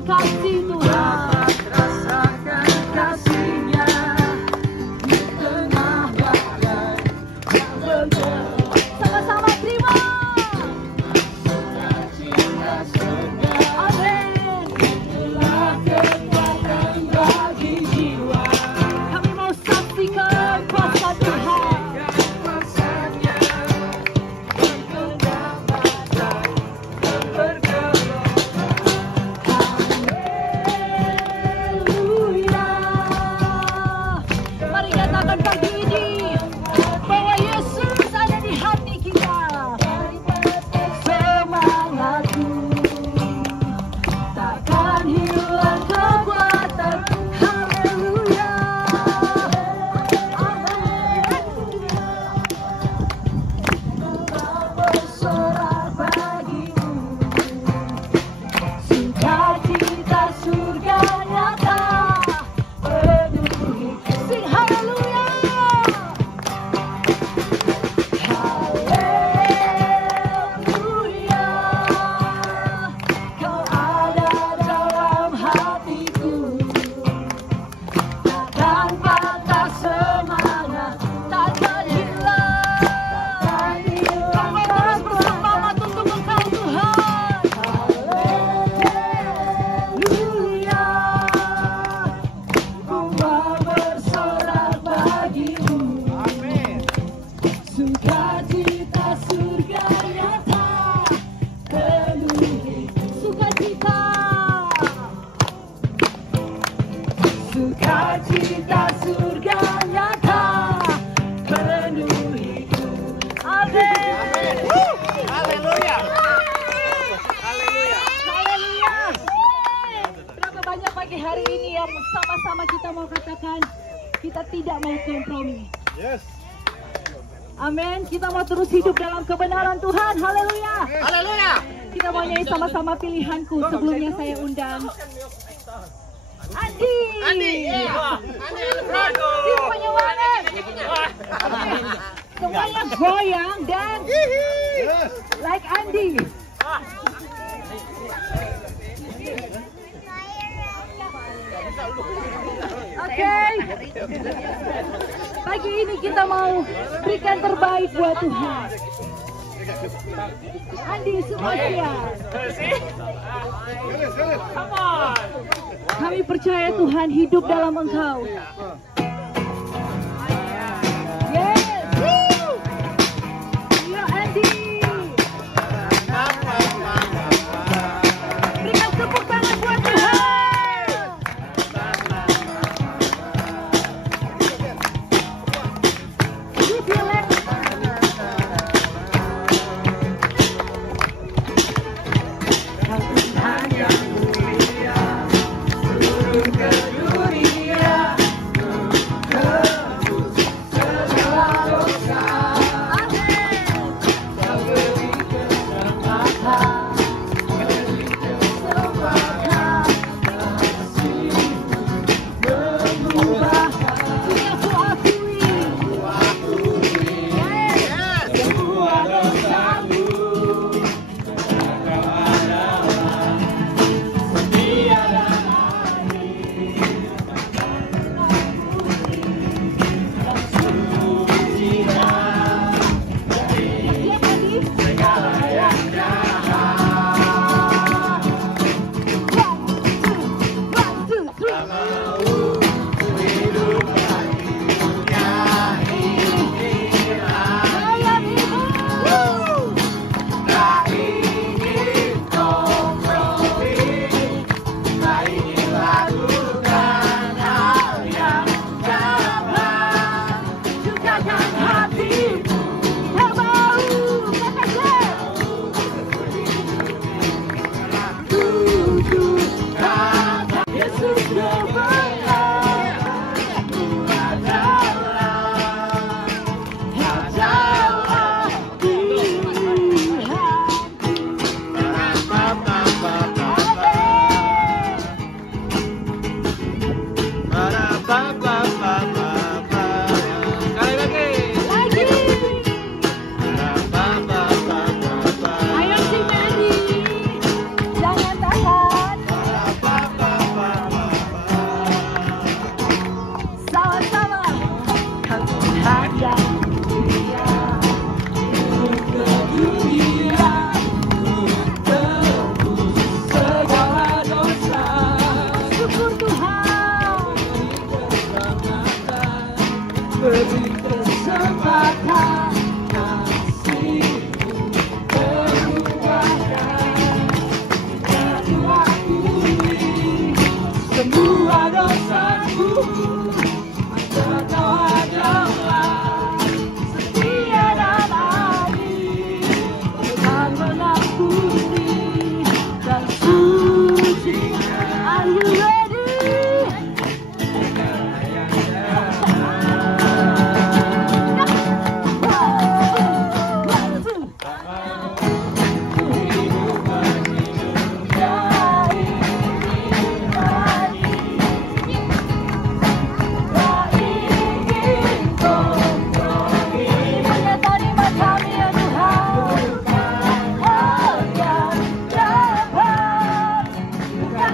rasakan kasih Tuhan. Rasakan kasih-Nya di tengah badai yang bergelap. Sama-sama terima. Sukacita surga Amin. itulah kekuatan bagi jiwa. Kami mau saksikan kuasa Tuhan. Kuasa-Nya berkedap badai yang bergelap. Haleluya. Mari katakan pagi ini bahwa Yesus ada di hati kita. Semangatku takkan hilang kekuatan. Haleluya. Bersorak bagimu, sukacita surga nyata penuhi. Sing haleluya. Haleluya. Kau ada dalam hatiku, takkan patah semangat, takkan hilang. Kami terus bersama untuk Engkau Tuhan. Haleluya. Ku mau bersorak bagimu, sukacita surga nyata penuhi. Sukacita, sukacita surga nyata penuhiku. Amin. Haleluya. Haleluya. Berapa banyak pagi hari ini yang sama-sama kita mau katakan kita tidak mau kompromi. Yes. Amin. Kita mau terus hidup dalam kebenaran Tuhan. Haleluya. Haleluya. Kita mau nyanyi sama-sama Pilihanku. Sebelumnya saya undang Andi. Semuanya mana? Semuanya goyang dan like Andi. Oke. Pagi ini kita mau berikan terbaik buat Tuhan. Andi, semua siap. Kami percaya Tuhan hidup dalam Engkau. Yes. Woo. Ya Andi. Berikan tepuk tangan buat Tuhan. You feel it? Tuhan yang mulia, turun ke dunia,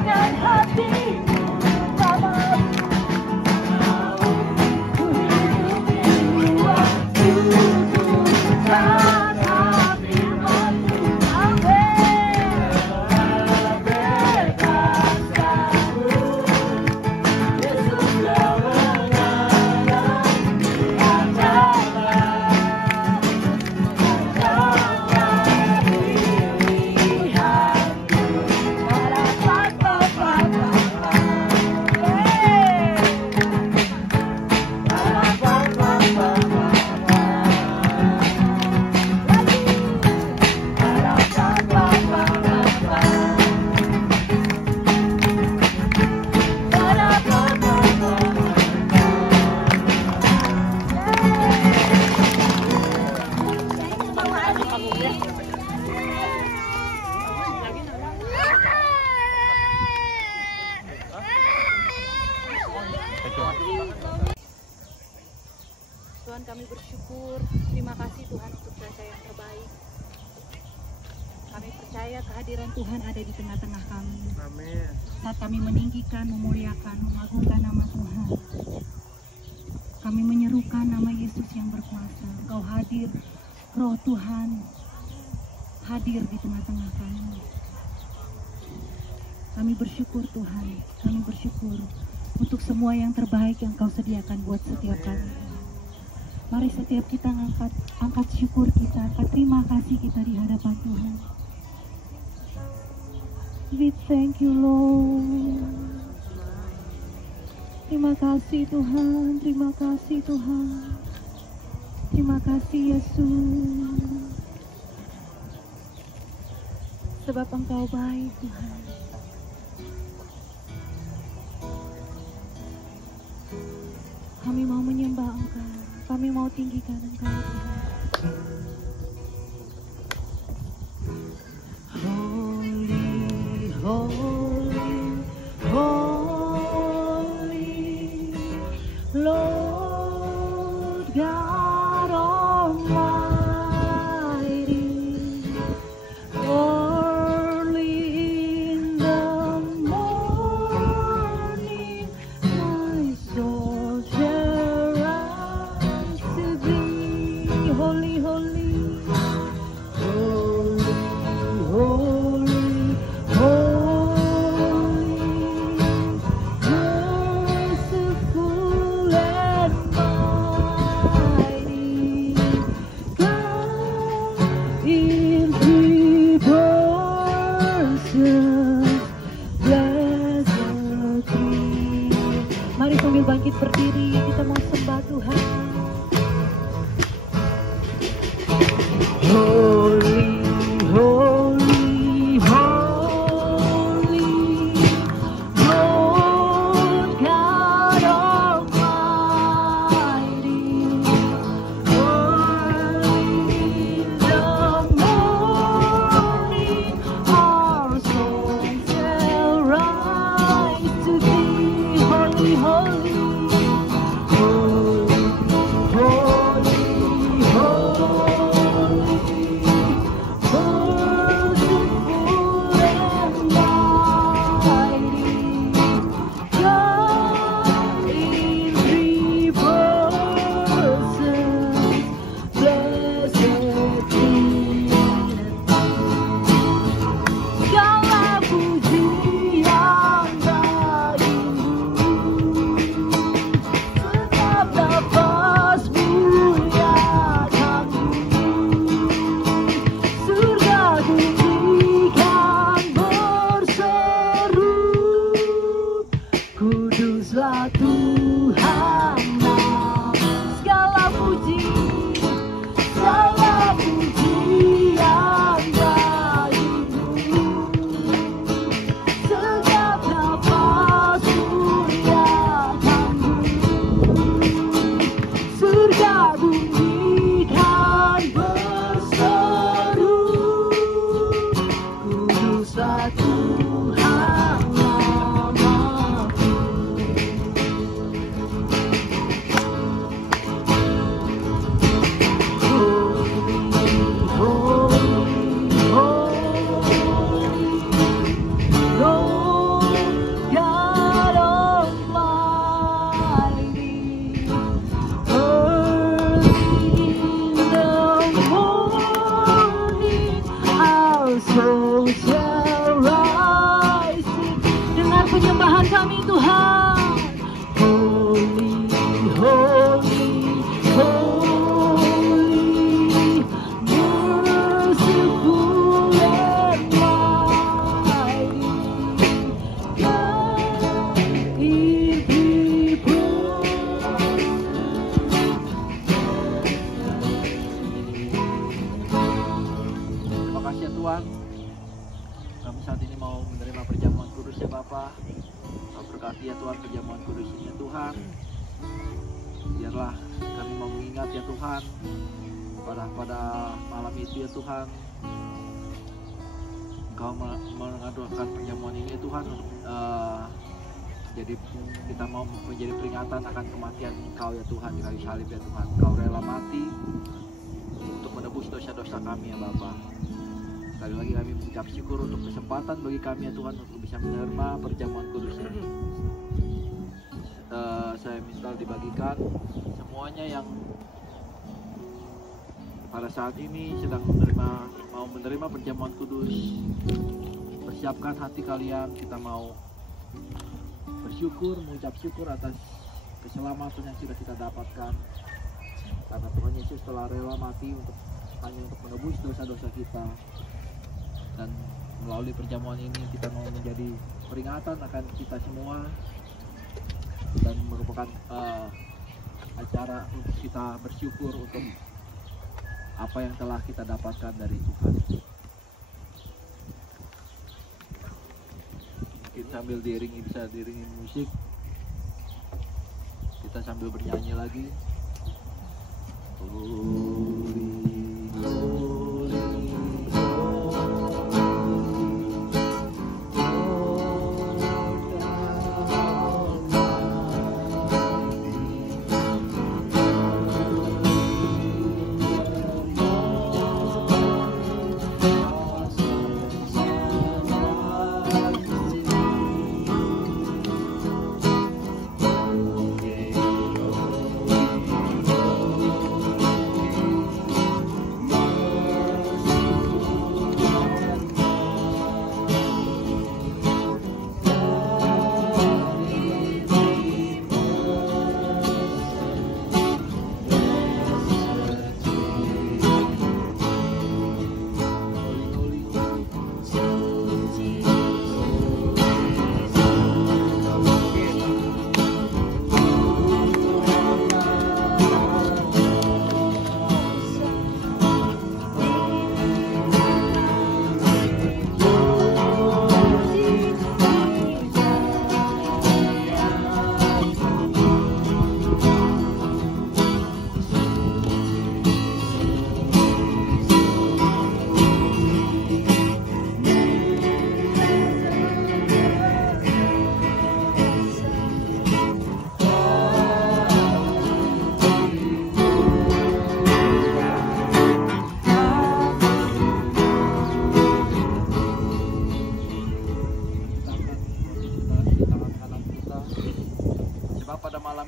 dengan hati pertama. Ku hidup waktu tanpa firman-Mu. Amin. Bebaskanku, Yesus kebenaran. Tuhan, kami bersyukur, terima kasih Tuhan untuk cuaca yang terbaik. Kami percaya kehadiran Tuhan ada di tengah-tengah kami. Amin. Saat kami meninggikan, memuliakan, mengagungkan nama Tuhan, kami menyerukan nama Yesus yang berkuasa. Engkau hadir, Roh Tuhan hadir di tengah-tengah kami. Kami bersyukur Tuhan, kami bersyukur untuk semua yang terbaik yang Kau sediakan buat setiap kami. Mari setiap kita angkat syukur kita, angkat terima kasih kita di hadapan Tuhan. We thank you Lord. Terima kasih Tuhan, terima kasih Tuhan. Terima kasih Yesus. Sebab Engkau baik Tuhan. Kami mau menyembah Engkau. Kami mau tinggikan Engkau Tuhan. Holy, holy, holy, Lord God Almighty. Early in the morning, my soul shall rise to Thee. Holy, holy, penyembahan kami Tuhan. Holy, holy, holy, merciful and mighty, God in people. Terima kasih ya Tuhan. Kami saat ini mau menerima perjamuan kudus ya Bapa. Berkati ya Tuhan perjamuan kudus ini ya Tuhan. Biarlah kami mau mengingat ya Tuhan pada malam itu ya Tuhan, Engkau mengadakan perjamuan ini ya Tuhan. Jadi kita mau menjadi peringatan akan kematian Engkau ya Tuhan di kayu salib ya Tuhan. Engkau rela mati untuk menebus dosa-dosa kami ya Bapa. Sekali lagi kami mengucap syukur untuk kesempatan bagi kami ya Tuhan untuk bisa menerima perjamuan kudus ini. Saya minta dibagikan semuanya yang pada saat ini sedang mau menerima perjamuan kudus. Persiapkan hati kalian, kita mau bersyukur, mengucap syukur atas keselamatan yang sudah kita dapatkan. Karena Tuhan Yesus telah rela mati hanya untuk menebus dosa-dosa kita. Dan melalui perjamuan ini kita mau menjadi peringatan akan kita semua dan merupakan acara untuk kita bersyukur untuk apa yang telah kita dapatkan dari Tuhan. Mungkin sambil bisa diiringi musik, kita sambil bernyanyi lagi. Holy, holy,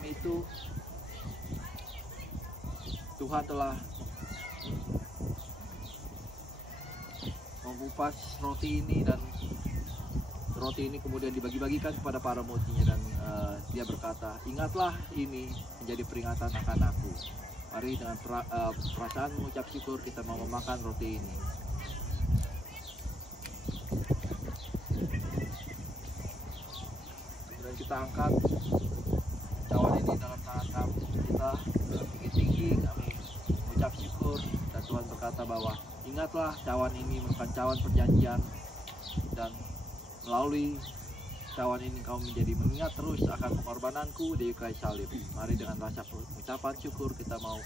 itu Tuhan telah mengupas roti ini, dan roti ini kemudian dibagi-bagikan kepada para muridnya, dan dia berkata, ingatlah ini menjadi peringatan akan aku. Mari dengan perasaan mengucap syukur kita mau memakan roti ini. Dan kita angkat cawan ini dalam tangan kita tinggi-tinggi, kami mengucap syukur, dan Tuhan berkata bahwa ingatlah cawan ini merupakan cawan perjanjian, dan melalui cawan ini kau menjadi mengingat terus akan pengorbananku di kayu salib. Mari dengan rasa ucapan syukur kita mau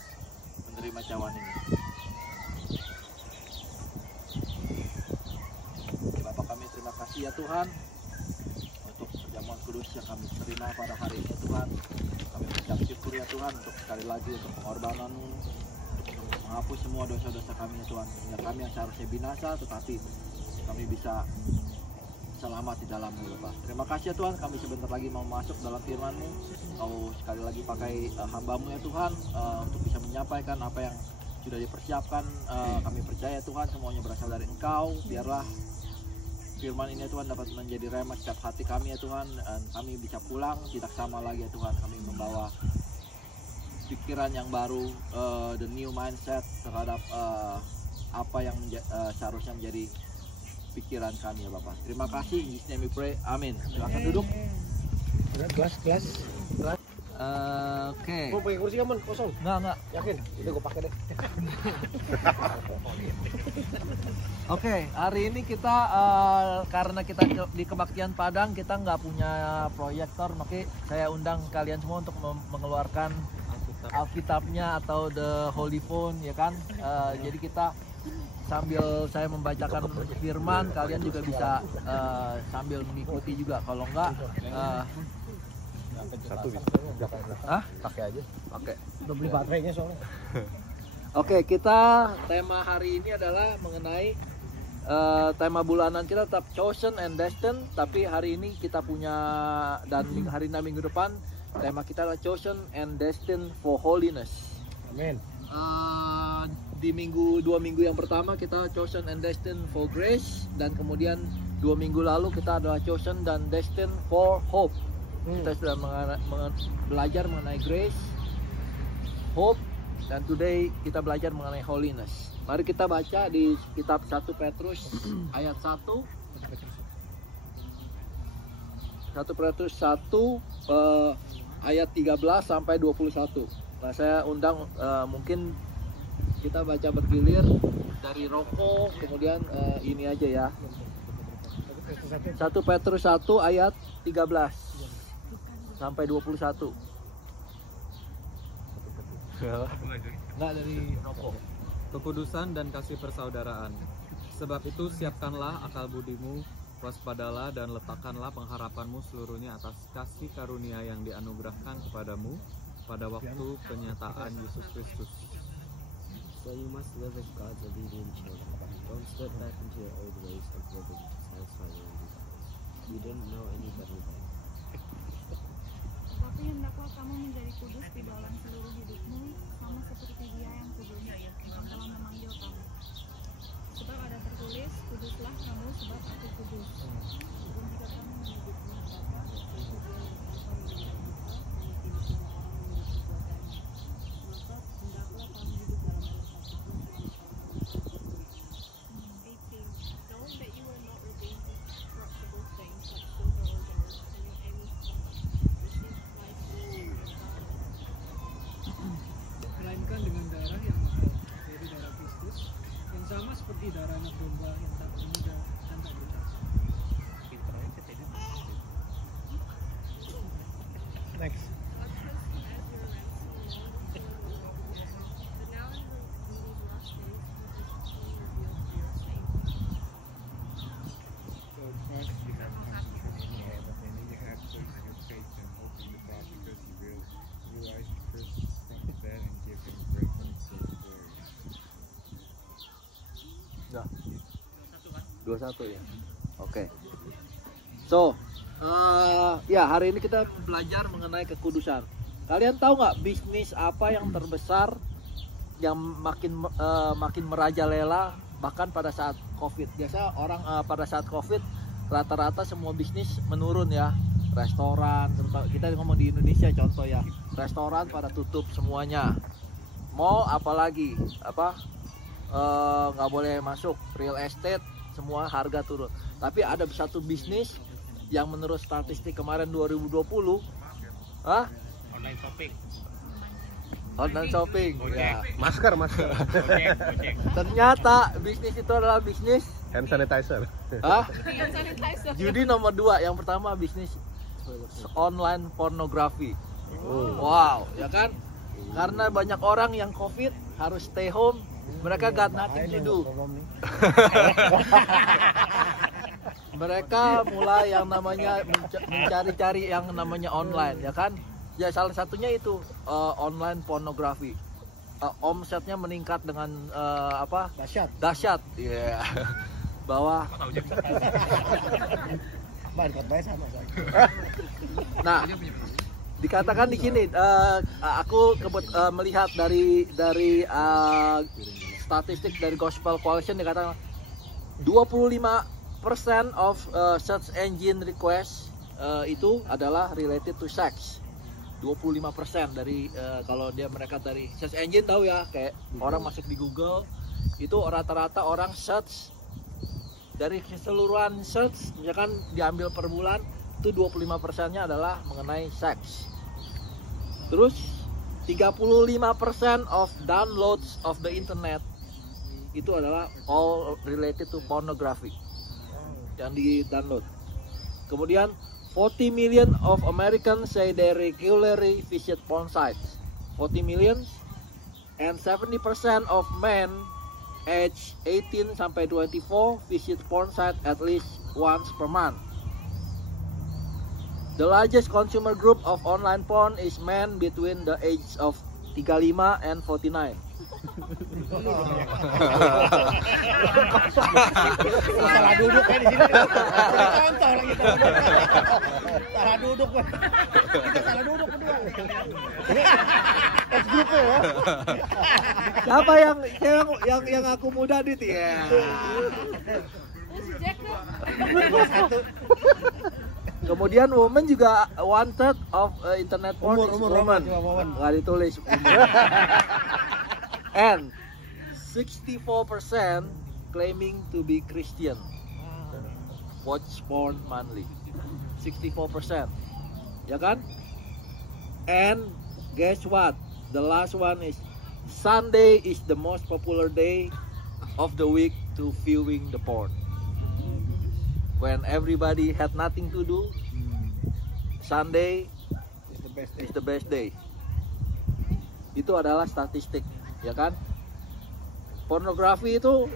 menerima cawan ini. Bapa kami terima kasih ya Tuhan untuk perjamuan kudus yang kami terima pada hari ini Tuhan. Kami mengucap syukur ya Tuhan untuk sekali lagi untuk pengorbanan-Mu, untuk menghapus semua dosa-dosa kami ya Tuhan. Sehingga kami yang seharusnya binasa tetapi kami bisa selamat di dalam-Mu Bapak. Terima kasih ya Tuhan, kami sebentar lagi mau masuk dalam firman-Mu. Kau sekali lagi pakai hamba-Mu ya Tuhan untuk bisa menyampaikan apa yang sudah dipersiapkan. Kami percaya Tuhan semuanya berasal dari Engkau. Biarlah firman ini ya Tuhan dapat menjadi rema setiap hati kami ya Tuhan, dan kami bisa pulang tidak sama lagi ya Tuhan. Kami membawa pikiran yang baru, the new mindset terhadap apa yang seharusnya menjadi pikiran kami ya Bapak. Terima kasih, in Jesus name we pray, amin. Silakan duduk. Gelas. Oke. Mau pakai kursi kamu kosong? Enggak. Yakin? Itu gue pakai deh. Oke, hari ini kita karena kita di Kebaktian Padang kita nggak punya proyektor, makanya saya undang kalian semua untuk mengeluarkan Alkitabnya atau the Holy Phone ya kan. Jadi kita sambil saya membacakan firman, kalian juga bisa sambil mengikuti juga. Kalau enggak Satu bisa. Pakai aja. Pakai. Udah beli baterainya soalnya. Oke, kita tema hari ini adalah mengenai tema bulanan kita tetap Chosen and Destined, tapi hari ini kita punya dan hari ini minggu depan tema kita adalah Chosen and Destined for Holiness. Amin. Di dua minggu yang pertama kita Chosen and Destined for Grace, dan kemudian 2 minggu lalu kita adalah Chosen dan Destined for Hope. Kita sudah belajar mengenai grace, hope, dan today kita belajar mengenai holiness. Mari kita baca di kitab 1 Petrus ayat 1. 1 Petrus 1 ayat 13 sampai 21. Nah, saya undang mungkin kita baca bergilir dari Roko, kemudian ini aja ya. 1 Petrus 1 ayat 13 sampai 21. Enggak, dari Roko. Kekudusan dan kasih persaudaraan. Sebab itu siapkanlah akal budimu, waspadalah dan letakkanlah pengharapanmu seluruhnya atas kasih karunia yang dianugerahkan kepadamu pada waktu penyataan Yesus Kristus. So you must live as God's obedient children. Don't slip back into your old ways of living to satisfy your own desires. You didn't know any better then. Tetapi hendaklah kamu menjadi kudus di dalam seluruh hidupmu, sama seperti Dia yang kudus, yang telah memanggil kamu. Sebab ada tertulis, kuduslah kamu sebab Aku kudus. Dan jika kamu menyebut nama Bapa, Putra, Roh Kudus, maka hendaklah kamu hidup dalam persatuan. 18. Knowing that you are not redeemed with corruptible things like silver or gold from your aimless conduct, received by faith from your God. Melainkan dengan darah yang mahal, dari darah Kristus, yang sama seperti darah anak domba yang tak bernoda dan tak berdosa. Next. God chose him as your ransom long before the world began. But now in these last days, He has been revealed for your sake. So first you have confidence in God, and then you have placed your faith and hope in the Father because you realize you first from the dead and give Him great thanks for His glory. Nah. 21 ya. Oke. So, ya hari ini kita belajar mengenai kekudusan. Kalian tahu nggak bisnis apa yang terbesar yang makin merajalela bahkan pada saat COVID? Biasa orang pada saat COVID rata-rata semua bisnis menurun ya. Restoran, terutama kita ngomong di Indonesia contoh ya. Restoran pada tutup semuanya. Mall apalagi nggak boleh masuk. Real estate semua harga turun. Tapi ada satu bisnis yang menurut statistik kemarin 2020, Online shopping. online shopping. Ya. Masker. Ternyata bisnis itu adalah bisnis Hand sanitizer. judi nomor 2. Yang pertama bisnis online pornografi. Wow, ya kan? Karena banyak orang yang COVID harus stay home, mereka got nothing to do. Mereka mulai yang namanya mencari-cari yang namanya online, ya kan? Ya salah satunya itu online pornografi. Omsetnya meningkat dengan dahsyat. Iya. Bahwa nah, dikatakan di sini aku melihat dari statistik dari Gospel Coalition dikatakan 25 of search engine request itu adalah related to sex. 25% dari kalau mereka dari search engine tahu ya, kayak orang masuk di Google itu rata-rata orang search dari keseluruhan search misalkan diambil per bulan itu 25%-nya adalah mengenai seks. Terus 35% of downloads of the internet itu adalah all related to pornography yang di download. Kemudian 40 million of Americans say they regularly visit porn sites. 40 million, and 70% of men age 18 sampai 24 visit porn site at least once per month. The largest consumer group of online porn is men between the age of 35 and 49. Salah duduk kan di sini. Contoh lagi salah duduk. Kita salah duduk berdua. S-group ya. Siapa yang aku muda dit ya? Kemudian woman juga 1/3 of internet porn is woman. Nggak ditulis umur. And 64% claiming to be Christian watch porn monthly. 64%, ya kan? And guess what? The last one is Sunday is the most popular day of the week to viewing the porn. When everybody had nothing to do, Sunday is the best day. Itu adalah statistik, ya kan? Pornografi itu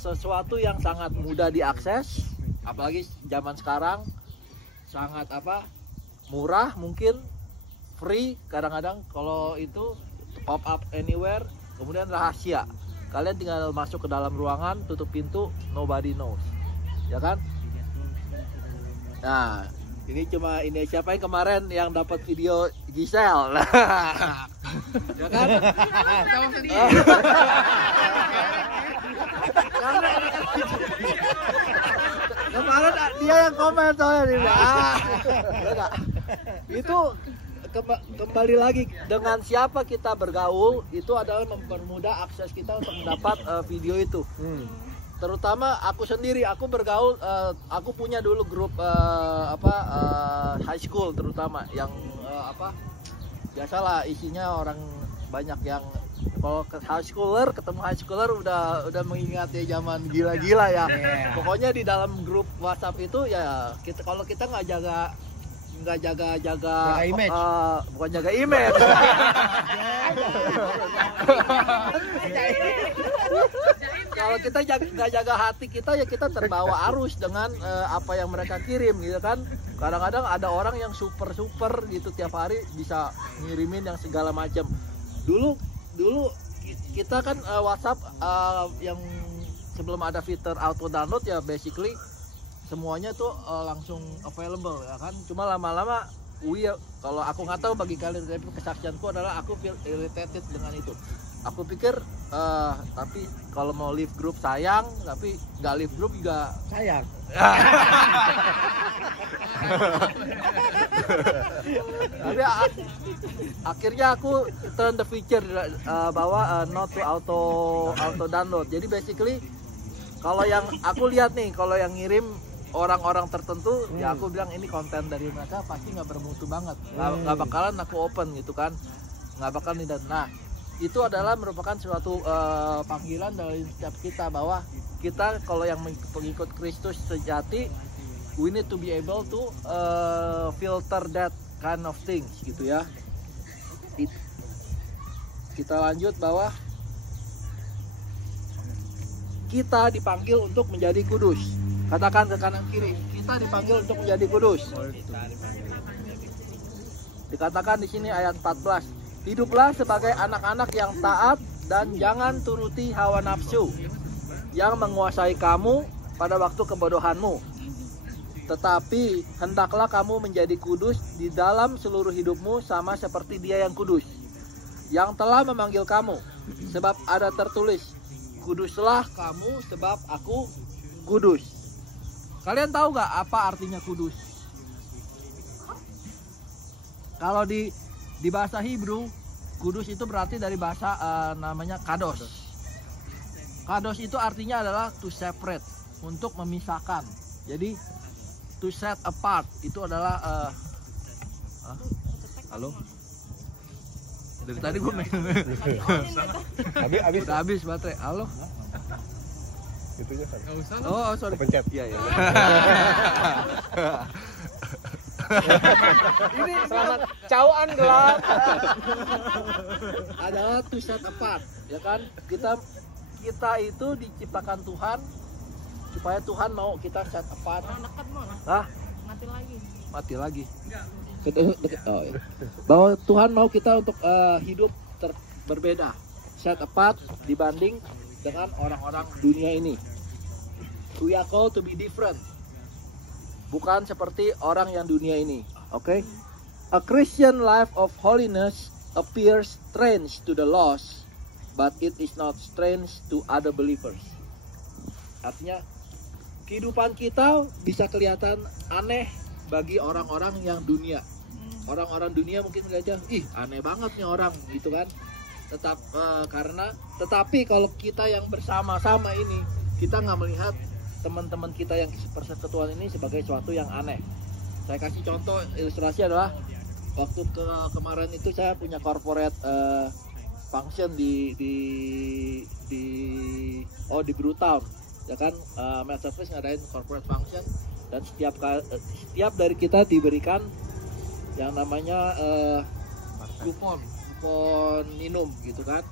sesuatu yang sangat mudah diakses, apalagi zaman sekarang sangat murah, mungkin free kadang-kadang. Kalau itu pop up anywhere, kemudian rahasia. Kalian tinggal masuk ke dalam ruangan, tutup pintu, nobody knows, ya kan? Nah, ini cuma ini siapa yang kemarin yang dapat video Giselle, ya kan? Kemarin dia yang komen soalnya dia. Itu kembali lagi dengan siapa kita bergaul itu adalah mempermudah akses kita untuk mendapat video itu. Terutama aku sendiri, aku bergaul, aku punya dulu grup high school terutama yang biasalah isinya orang banyak yang kalau ketemu high schooler udah mengingat ya zaman gila-gila ya. Pokoknya di dalam grup WhatsApp itu ya kalau kita nggak jaga image. Bukan jaga image. Kalau kita nggak jaga hati kita ya kita terbawa arus dengan apa yang mereka kirim gitu kan. Kadang-kadang ada orang yang super gitu tiap hari bisa ngirimin yang segala macam. Dulu kita kan WhatsApp yang sebelum ada fitur auto download ya basically semuanya tuh langsung available ya kan. Cuma lama-lama kalau aku nggak tahu bagi kalian, tapi kesaksianku adalah aku feel irritated dengan itu. Aku pikir tapi kalau mau leave group sayang, tapi nggak leave group juga sayang. Tapi akhirnya aku turn the feature bahwa not to auto download. Jadi basically kalau yang aku lihat nih, kalau yang ngirim orang-orang tertentu, ya aku bilang ini konten dari mereka pasti nggak bermutu banget, nggak bakalan aku open gitu kan, nggak bakal nih. Dan nah itu adalah merupakan suatu panggilan dari setiap kita bahwa kita kalau yang pengikut Kristus sejati, we need to be able to filter that kind of things gitu ya. Kita lanjut bahwa kita dipanggil untuk menjadi kudus. Katakan ke kanan kiri, kita dipanggil untuk menjadi kudus. Dikatakan di sini ayat 14, hiduplah sebagai anak-anak yang taat dan jangan turuti hawa nafsu yang menguasai kamu pada waktu kebodohanmu. Tetapi hendaklah kamu menjadi kudus di dalam seluruh hidupmu sama seperti Dia yang kudus, yang telah memanggil kamu. Sebab ada tertulis, kuduslah kamu sebab aku kudus. Kalian tahu nggak apa artinya kudus? Kalau di bahasa Hebrew, kudus itu berarti dari bahasa namanya kados. Kados itu artinya adalah to separate, untuk memisahkan. Jadi to set apart itu adalah halo. Dari tadi gue main. Habis. Udah habis baterai. Halo. Gitu aja. Nggak usah lah. Oh, sorry. Pencet. Iya, iya. Ini selamat cauan gelap. Adalah to set apart, ya kan? Kita itu diciptakan Tuhan supaya Tuhan mau kita set apart. Dekat mau Hah? mati lagi. Mati lagi. Oh, iya. Bahwa Tuhan mau kita untuk hidup berbeda, set apart dibanding dengan orang-orang dunia ini. We are called to be different. Bukan seperti orang yang dunia ini. Oke? A Christian life of holiness appears strange to the lost, but it is not strange to other believers. Artinya kehidupan kita bisa kelihatan aneh bagi orang-orang yang dunia. Orang-orang dunia mungkin aja, ih aneh banget nih orang gitu kan. Tetapi kalau kita yang bersama-sama ini, kita nggak melihat teman-teman kita yang persekutuan ini sebagai sesuatu yang aneh. Saya kasih contoh ilustrasi adalah waktu kemarin itu saya punya corporate function di Brewtown, ya kan. Master Service ngadain corporate function dan setiap dari kita diberikan yang namanya kupon minum gitu kan.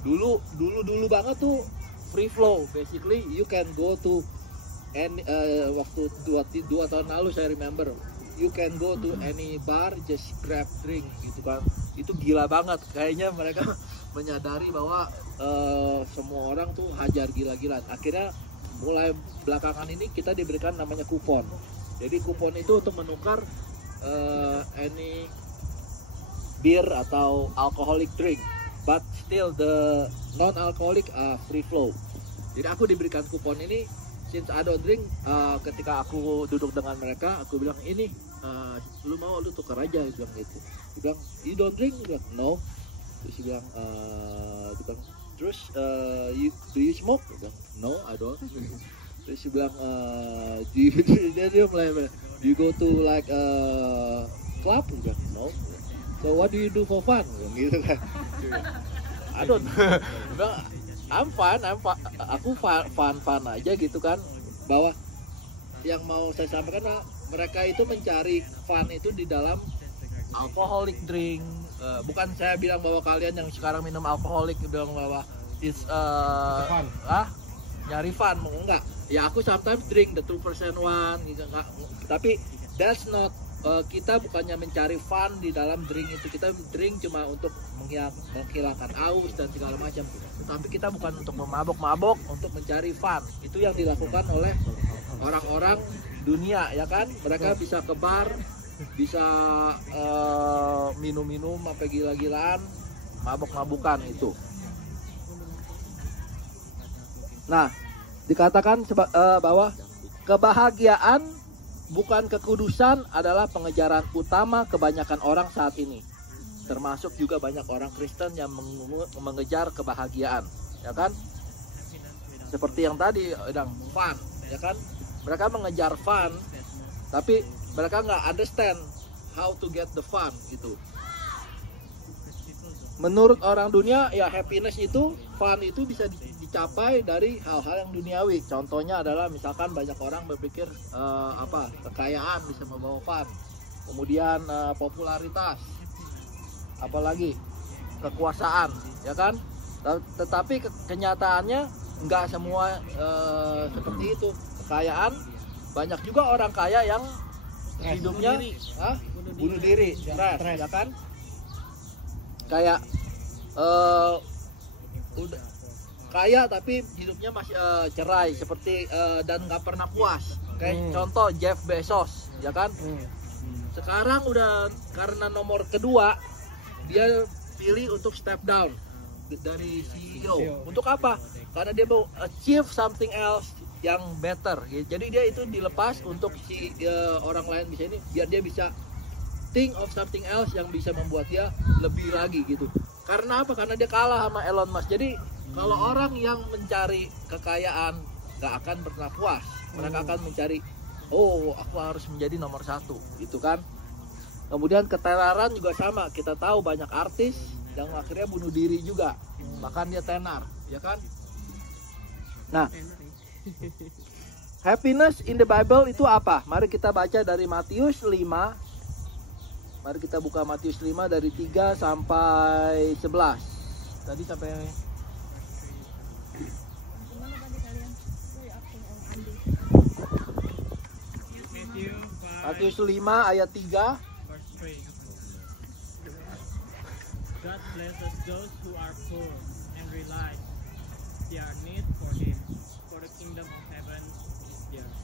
Dulu banget tuh free flow, basically you can go to waktu 2 tahun lalu saya remember, you can go to any bar just grab drink gitu kan. Itu gila banget, kayaknya mereka menyadari bahwa semua orang tuh hajar gila-gilaan. Akhirnya mulai belakangan ini kita diberikan namanya kupon. Jadi kupon itu untuk menukar any beer atau alcoholic drink, but still the non-alcoholic free flow. Jadi aku diberikan kupon ini, since I don't drink. Ketika aku duduk dengan mereka, aku bilang ini, lu mau lu tukar aja, dia bilang gitu. Dia bilang you don't drink, dia bilang no. Terus dia bilang, terus do you smoke? Dia bilang no, I don't. Terus dia bilang dia mulai, do you go to like club? Dia bilang no. So what do you do for fun? Gitu kan. I don't. I'm fun. Aku fun aja gitu kan. Bahwa yang mau saya sampaikan, mereka itu mencari fun itu di dalam alcoholic drink. Bukan saya bilang bahwa kalian yang sekarang minum alcoholic bilang bahwa it's nyari fun, enggak. Ya aku sometimes drink the 2% one gitu, enggak. Tapi that's not, kita bukannya mencari fun di dalam drink itu. Kita drink cuma untuk menghilangkan aus dan segala macam. Tapi kita bukan untuk memabok-mabok, untuk mencari fun. Itu yang dilakukan oleh orang-orang dunia, ya kan? Mereka bisa ke bar, bisa minum-minum sampai gila-gilaan, mabok-mabukan itu. Nah, dikatakan bahwa kebahagiaan bukan kekudusan adalah pengejaran utama kebanyakan orang saat ini. Termasuk juga banyak orang Kristen yang mengejar kebahagiaan, ya kan? Seperti yang tadi, fun, ya kan? Mereka mengejar fun, tapi mereka nggak understand how to get the fun gitu. Menurut orang dunia, ya happiness itu, fun itu bisa dicapai dari hal-hal yang duniawi. Contohnya adalah misalkan banyak orang berpikir kekayaan bisa membawa fun, kemudian popularitas, apalagi kekuasaan, ya kan? Tetapi kenyataannya nggak semua seperti itu. Kekayaan, banyak juga orang kaya yang hidupnya bunuh diri, stres, ya kan? Kayak udah kaya tapi hidupnya masih cerai, seperti dan nggak pernah puas. Kayak contoh Jeff Bezos, ya kan? Sekarang udah karena nomor kedua, dia pilih untuk step down dari CEO. Untuk apa? Karena dia mau achieve something else. yang better ya. Jadi dia itu dilepas untuk si orang lain bisa ini, biar dia bisa think of something else yang bisa membuat dia lebih lagi gitu. Karena apa? Karena dia kalah sama Elon Musk. Jadi kalau orang yang mencari kekayaan gak akan pernah puas. Mereka akan mencari, oh aku harus menjadi nomor 1 gitu kan. Kemudian ketenaran juga sama. Kita tahu banyak artis yang akhirnya bunuh diri juga, bahkan dia tenar ya kan. Nah, happiness in the Bible itu apa? Mari kita baca dari Matius 5. Mari kita buka Matius 5 dari 3 sampai 11. Tadi sampai Matius 5 ayat 3. God blesses those who are poor and realize their need for Him, for the kingdom of heaven is theirs.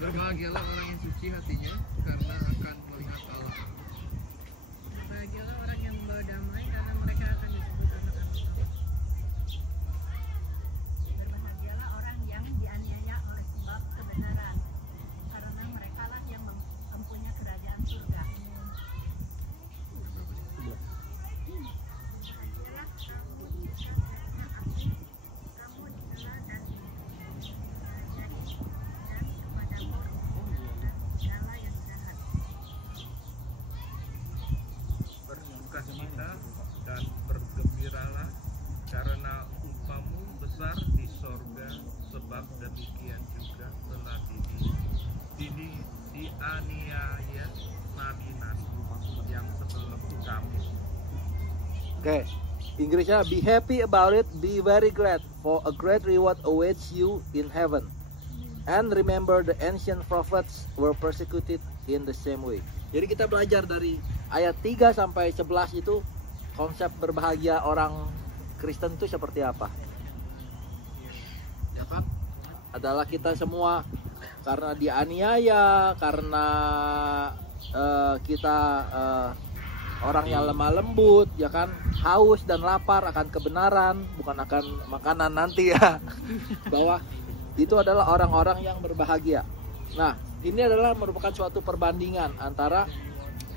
Berbahagialah orang yang suci hatinya, karena akan melihat Allah. Berbahagialah orang yang membawa damai, karena mereka akan disebut anak-anak Allah. Berbahagialah orang yang dianiaya oleh sebab kebenaran, karena merekalah yang mempunyai kerajaan surga. Berbahagialah kamu jika karena aku, kamu dicela dan bersukacita dan bergembiralah karena upamu besar di sorga, sebab demikian juga telah dianiaya nabi-nabi yang sebelum kamu. Oke, Inggrisnya be happy about it, be very glad, for a great reward awaits you in heaven. And remember the ancient prophets were persecuted in the same way. Jadi kita belajar dari ayat 3 sampai 11 itu konsep berbahagia orang Kristen itu seperti apa? Ya kan? Adalah kita semua karena dianiaya, karena kita orang yang lemah lembut, ya kan, haus dan lapar akan kebenaran, bukan akan makanan nanti ya. Bahwa itu adalah orang-orang yang berbahagia. Nah, ini adalah merupakan suatu perbandingan antara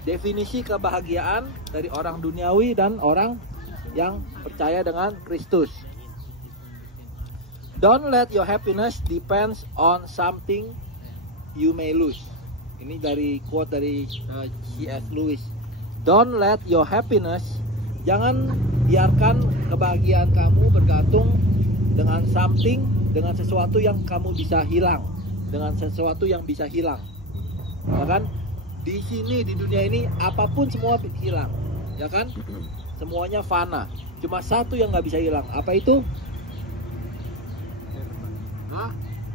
definisi kebahagiaan dari orang duniawi dan orang yang percaya dengan Kristus. Don't let your happiness depends on something you may lose. Ini dari quote dari C.S. Lewis. Don't let your happiness, jangan biarkan kebahagiaan kamu bergantung dengan something, dengan sesuatu yang kamu bisa hilang, dengan sesuatu yang bisa hilang. Ya kan? Di sini, di dunia ini, apapun semua hilang, ya kan? Semuanya fana. Cuma satu yang nggak bisa hilang. Apa itu?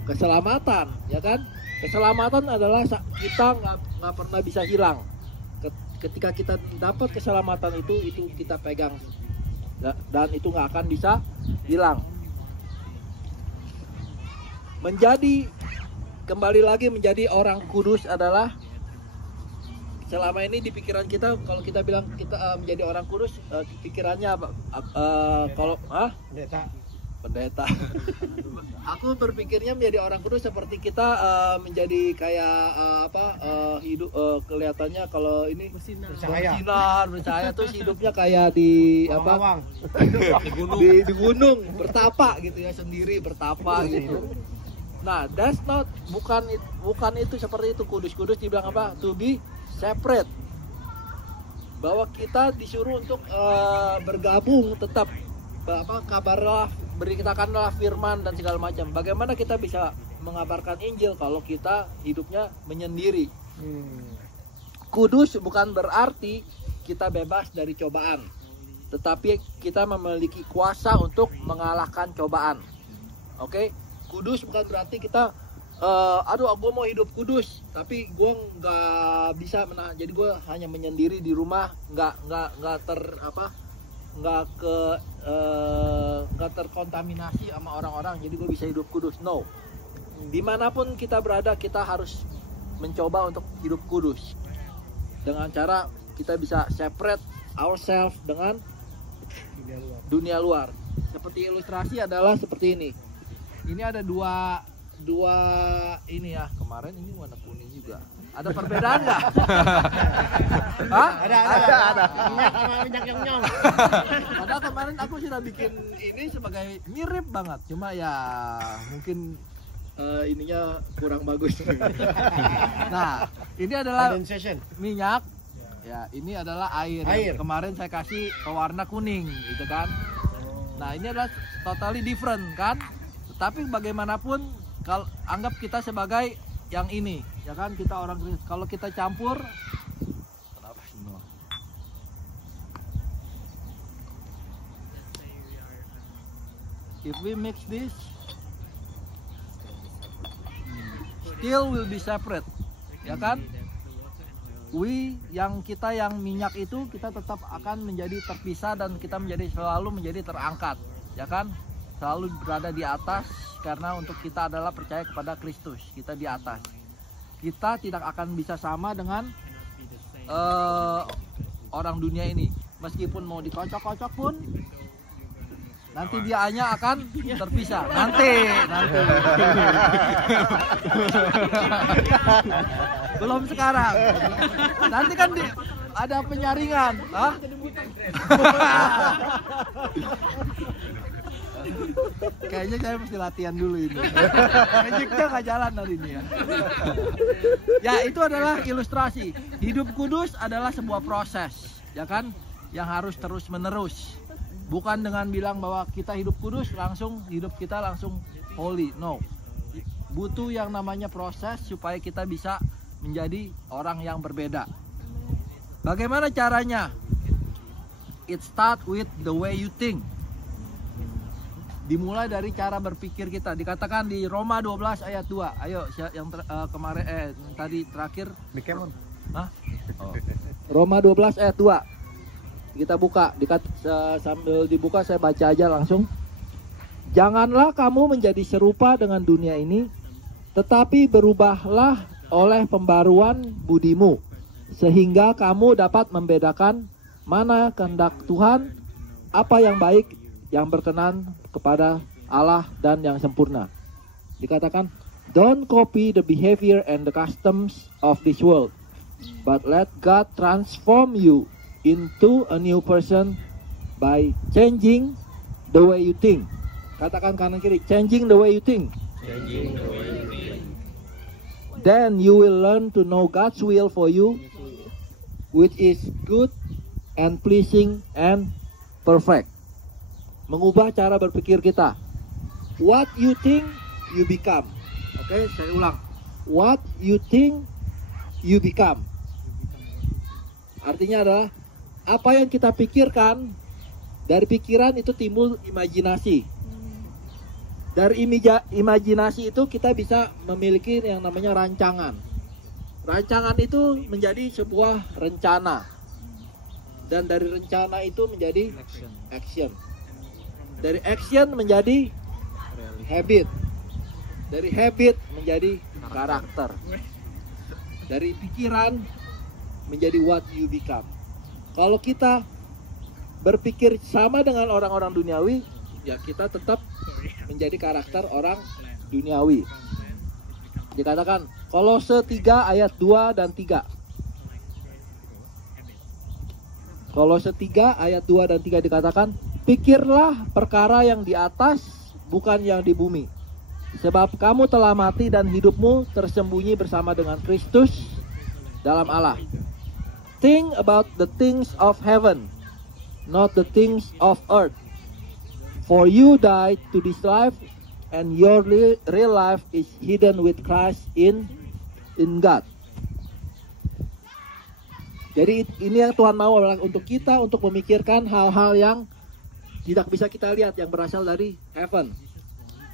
Keselamatan, ya kan? Keselamatan adalah kita nggak pernah bisa hilang. Ketika kita dapat keselamatan itu kita pegang, dan itu nggak akan bisa hilang. Kembali lagi menjadi orang kudus adalah, selama ini di pikiran kita, kalau kita bilang kita menjadi orang kudus, pikirannya apa? Pendeta. Aku berpikirnya menjadi orang kudus seperti kita menjadi kayak hidup, kelihatannya kalau ini bercahaya terus hidupnya kayak di di gunung bertapa gitu ya, sendiri bertapa gitu. Nah, bukan itu seperti itu. Kudus dibilang apa? To be separate. Bahwa kita disuruh untuk bergabung tetap, kabarlah, beritakanlah firman dan segala macam. Bagaimana kita bisa mengabarkan Injil kalau kita hidupnya menyendiri? Kudus bukan berarti kita bebas dari cobaan. tetapi kita memiliki kuasa untuk mengalahkan cobaan. Oke, kudus bukan berarti kita aduh gue mau hidup kudus tapi gue nggak bisa menahan, jadi gue hanya menyendiri di rumah, nggak terkontaminasi sama orang-orang, jadi gue bisa hidup kudus. No, dimanapun kita berada kita harus mencoba untuk hidup kudus dengan cara kita bisa separate ourselves dengan dunia luar. Seperti ilustrasi adalah seperti ini. Ini ada dua ini ya, kemarin ini warna kuning juga. Ada perbedaan nggak? Hah? Ada. Minyak nyong. Padahal kemarin aku sudah bikin ini sebagai mirip banget, cuma ya mungkin ininya kurang bagus. Nah, ini adalah minyak. Ya, ini adalah air. Kemarin saya kasih warna kuning, gitu kan. Nah, ini adalah totally different kan. Tapi bagaimanapun, kalau anggap kita sebagai yang ini, ya kan, kita orang Kristen. Kalau kita campur, kenapa semua? If we mix this, still will be separate, ya kan? Kita yang minyak itu kita tetap akan menjadi terpisah dan kita selalu menjadi terangkat, ya kan? Selalu berada di atas karena untuk kita adalah percaya kepada Kristus, kita di atas. Kita tidak akan bisa sama dengan orang dunia ini, meskipun mau dikocok-kocok pun nanti dia hanya akan terpisah. Nanti. Belum sekarang. Nanti kan ada penyaringan. Hah? Kayaknya saya mesti latihan dulu ini. Magicnya nggak jalan hari ini ya. Ya, itu adalah ilustrasi. Hidup kudus adalah sebuah proses, ya kan? Yang harus terus menerus. Bukan dengan bilang bahwa kita hidup kudus langsung hidup kita langsung holy. No. Butuh yang namanya proses supaya kita bisa menjadi orang yang berbeda. Bagaimana caranya? It start with the way you think. Dimulai dari cara berpikir kita. Dikatakan di Roma 12 ayat 2. Ayo yang kemarin tadi terakhir. Hah? Oh. Roma 12 ayat 2. Kita buka, sambil dibuka saya baca aja langsung. Janganlah kamu menjadi serupa dengan dunia ini, tetapi berubahlah oleh pembaruan budimu, sehingga kamu dapat membedakan mana kehendak Tuhan, apa yang baik, yang berkenan kepada Allah dan yang sempurna. Dikatakan, don't copy the behavior and the customs of this world, but let God transform you into a new person by changing the way you think. Katakan kanan kiri, changing the way you think. Then you will learn to know God's will for you, which is good and pleasing and perfect. Mengubah cara berpikir kita. What you think, you become. Oke, saya ulang. What you think, you become. Artinya adalah apa yang kita pikirkan, dari pikiran itu timbul imajinasi. Dari imajinasi itu kita bisa memiliki yang namanya rancangan. Rancangan itu menjadi sebuah rencana. Dan dari rencana itu menjadi action. Dari action menjadi habit. Dari habit menjadi karakter. Dari pikiran menjadi what you become. Kalau kita berpikir sama dengan orang-orang duniawi, ya kita tetap menjadi karakter orang duniawi. Dikatakan Kolose 3 ayat 2 dan 3. Kolose 3 ayat 2 dan 3 dikatakan, pikirlah perkara yang di atas, bukan yang di bumi. Sebab kamu telah mati dan hidupmu tersembunyi bersama dengan Kristus dalam Allah. Think about the things of heaven, not the things of earth. For you died to this life, and your real life is hidden with Christ in God. Jadi ini yang Tuhan mau untuk kita, untuk memikirkan hal-hal yang tidak bisa kita lihat, yang berasal dari heaven.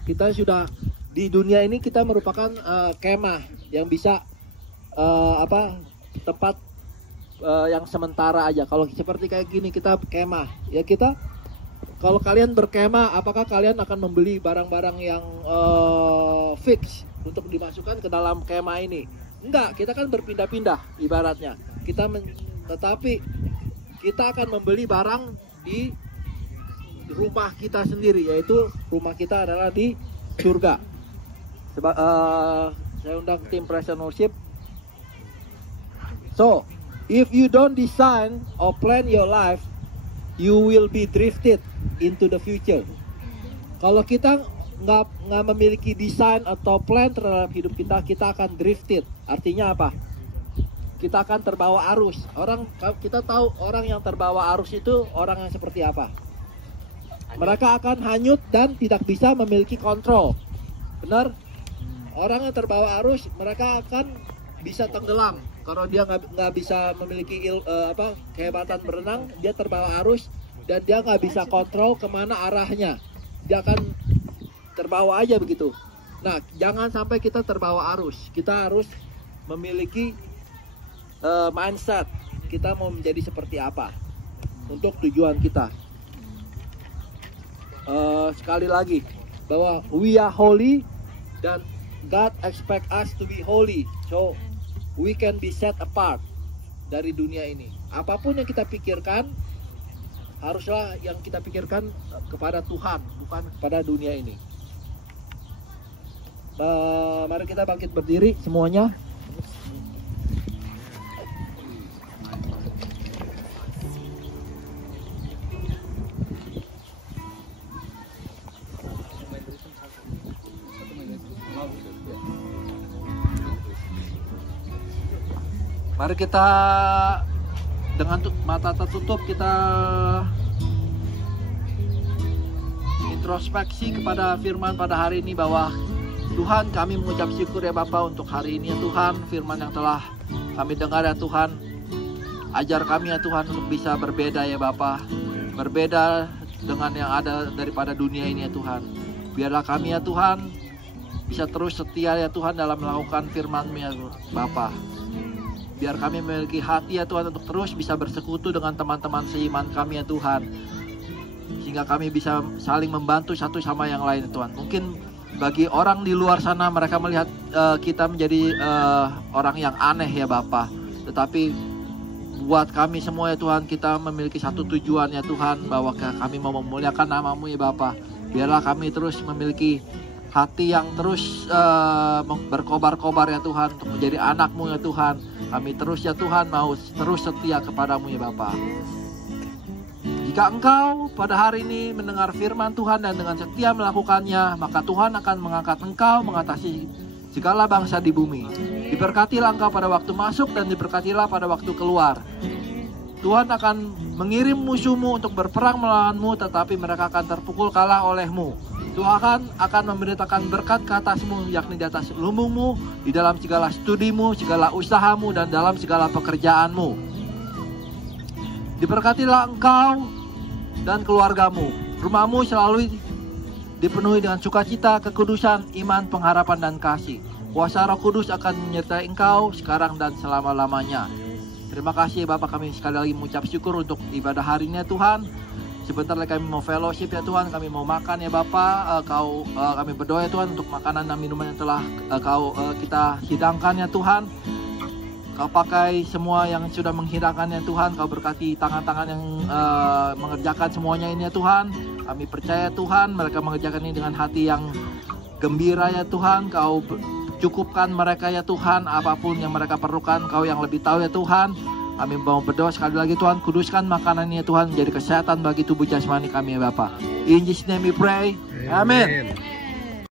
Kita sudah di dunia ini, kita merupakan kemah yang bisa tempat yang sementara aja. Kalau seperti kayak gini kita kemah, ya kita, kalau kalian berkemah, apakah kalian akan membeli barang-barang yang fix untuk dimasukkan ke dalam kemah ini? Enggak, kita kan berpindah-pindah ibaratnya. Tetapi kita akan membeli barang di rumah kita sendiri, yaitu rumah kita adalah di surga. Saya undang tim Present Worship. So, if you don't design or plan your life, you will be drifted into the future. Kalau kita nggak memiliki desain atau plan terhadap hidup kita, kita akan drifted. Artinya apa? Kita akan terbawa arus. Kita tahu orang yang terbawa arus itu orang yang seperti apa? Mereka akan hanyut dan tidak bisa memiliki kontrol. Benar? Orang yang terbawa arus, mereka akan bisa tenggelam. Kalau dia nggak bisa memiliki kehebatan berenang, dia terbawa arus dan dia nggak bisa kontrol kemana arahnya. Dia akan terbawa aja begitu. Nah, jangan sampai kita terbawa arus. Kita harus memiliki mindset. Kita mau menjadi seperti apa untuk tujuan kita. Sekali lagi, bahwa we are holy dan God expect us to be holy. So we can be set apart dari dunia ini. Apapun yang kita pikirkan, haruslah yang kita pikirkan kepada Tuhan, bukan kepada dunia ini. Mari kita bangkit berdiri semuanya. Mari kita dengan mata tertutup kita introspeksi kepada firman pada hari ini, bahwa Tuhan, kami mengucap syukur ya Bapa untuk hari ini ya Tuhan, firman yang telah kami dengar ya Tuhan. Ajar kami ya Tuhan untuk bisa berbeda ya Bapa, berbeda dengan yang ada daripada dunia ini ya Tuhan. Biarlah kami ya Tuhan bisa terus setia ya Tuhan dalam melakukan firman-Mu ya Bapa. Biar kami memiliki hati ya Tuhan untuk terus bisa bersekutu dengan teman-teman seiman kami ya Tuhan, sehingga kami bisa saling membantu satu sama yang lain ya Tuhan. Mungkin bagi orang di luar sana, mereka melihat kita menjadi orang yang aneh ya Bapa. Tetapi buat kami semua ya Tuhan, kita memiliki satu tujuan ya Tuhan, bahwa kami mau memuliakan nama-Mu ya Bapa. Biarlah kami terus memiliki hati yang terus berkobar-kobar ya Tuhan, untuk menjadi anak-Mu ya Tuhan. Kami terus ya Tuhan mau terus setia kepadamu ya Bapa. Jika Engkau pada hari ini mendengar firman Tuhan dan dengan setia melakukannya, maka Tuhan akan mengangkat Engkau mengatasi segala bangsa di bumi. Diberkatilah Engkau pada waktu masuk dan diberkatilah pada waktu keluar. Tuhan akan mengirim musuh-Mu untuk berperang melawanmu, tetapi mereka akan terpukul kalah oleh-Mu. Tuhan akan memberitakan berkat ke atasmu, yakni di atas lumbungmu, di dalam segala studimu, segala usahamu, dan dalam segala pekerjaanmu. Diberkatilah engkau dan keluargamu. Rumahmu selalu dipenuhi dengan sukacita, kekudusan, iman, pengharapan, dan kasih. Kuasa Roh Kudus akan menyertai engkau sekarang dan selama-lamanya. Terima kasih Bapak, kami sekali lagi mengucap syukur untuk ibadah hari ini ya Tuhan. Sebentar lagi kami mau fellowship ya Tuhan, kami mau makan ya Bapa. Kami berdoa ya Tuhan untuk makanan dan minuman yang telah kita hidangkan ya Tuhan. Kau pakai semua yang sudah menghidangkan ya Tuhan. Kau berkati tangan-tangan yang mengerjakan semuanya ini ya Tuhan. Kami percaya Tuhan, mereka mengerjakan ini dengan hati yang gembira ya Tuhan. Kau cukupkan mereka ya Tuhan, apapun yang mereka perlukan, Kau yang lebih tahu ya Tuhan. Kami mau berdoa sekali lagi Tuhan, kuduskan makanan ini ya Tuhan, menjadi kesehatan bagi tubuh jasmani kami ya Bapa. In Jesus name we pray. Amen.